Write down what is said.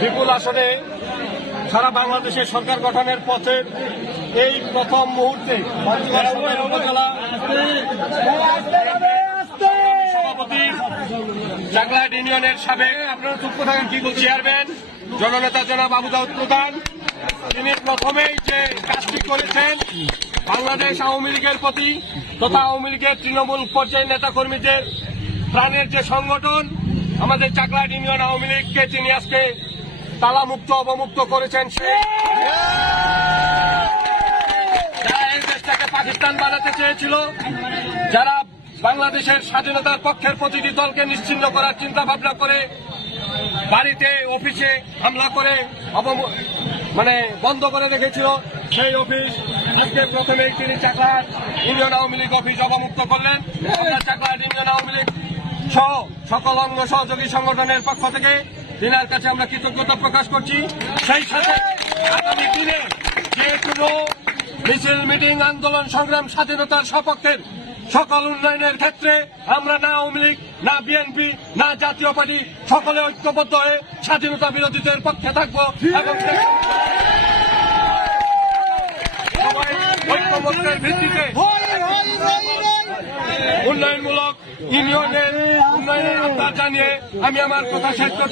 বিপুল আসনে সারা বাংলাদেশের সরকার গঠনের পথে এই প্রথম মুহূর্তে উপজেলা সভাপতি চাকলাহাট ইউনিয়নের সাবেক আপনারা চুপ থাকেন কি বলছি চেয়ারম্যান জননেতা জনাব আবু দাউদ প্রধান, তিনি প্রথমেই যে কাজটি করেছেন বাংলাদেশ আওয়ামী লীগের প্রতি তথা আওয়ামী লীগের তৃণমূল পর্যায়ের নেতা কর্মীদের প্রাণের যে সংগঠন আমাদের চাকলাহাট ইউনিয়ন আওয়ামী লীগকে তিনি আজকে তালামুক্ত অবমুক্ত করেছেন। যারা এই দেশটাকে পাকিস্তান বানাতে চেয়েছিল, যারা বাংলাদেশের স্বাধীনতার পক্ষের প্রতিটি দলকে নিশ্চিহ্ন করার চিন্তা ভাবনা করে বাড়িতে অফিসে হামলা করে বন্ধ করে রেখেছিল, সেই অফিস আজকে প্রথমে তিনি চাকলাহাট ইউনিয়ন আওয়ামী লীগ অফিস অবমুক্ত করলেন। আমরা চাকলাহাট ইউনিয়ন আওয়ামী লীগ সহ সকল অঙ্গ সহযোগী সংগঠনের পক্ষ থেকে তিনার কাছে আমরা কৃতজ্ঞতা প্রকাশ করছি। সেই সাথে আগামী দিনে যে কোনো মিছিল মিটিং আন্দোলন সংগ্রাম স্বাধীনতার সপক্ষের সকল উন্নয়নের ক্ষেত্রে আমরা না আওয়ামী লীগ না বিএনপি না জাতীয় পার্টি সকলে ঐক্যবদ্ধ হয়ে স্বাধীনতা বিরোধীদের পক্ষে থাকবো এবং ঐক্যবদ্ধের ভিত্তিতে উন্নয়নমূলক ইউনিয়নের উন্নয়নের আহ্বান জানিয়ে আমি আমার কথা শেষ করছি।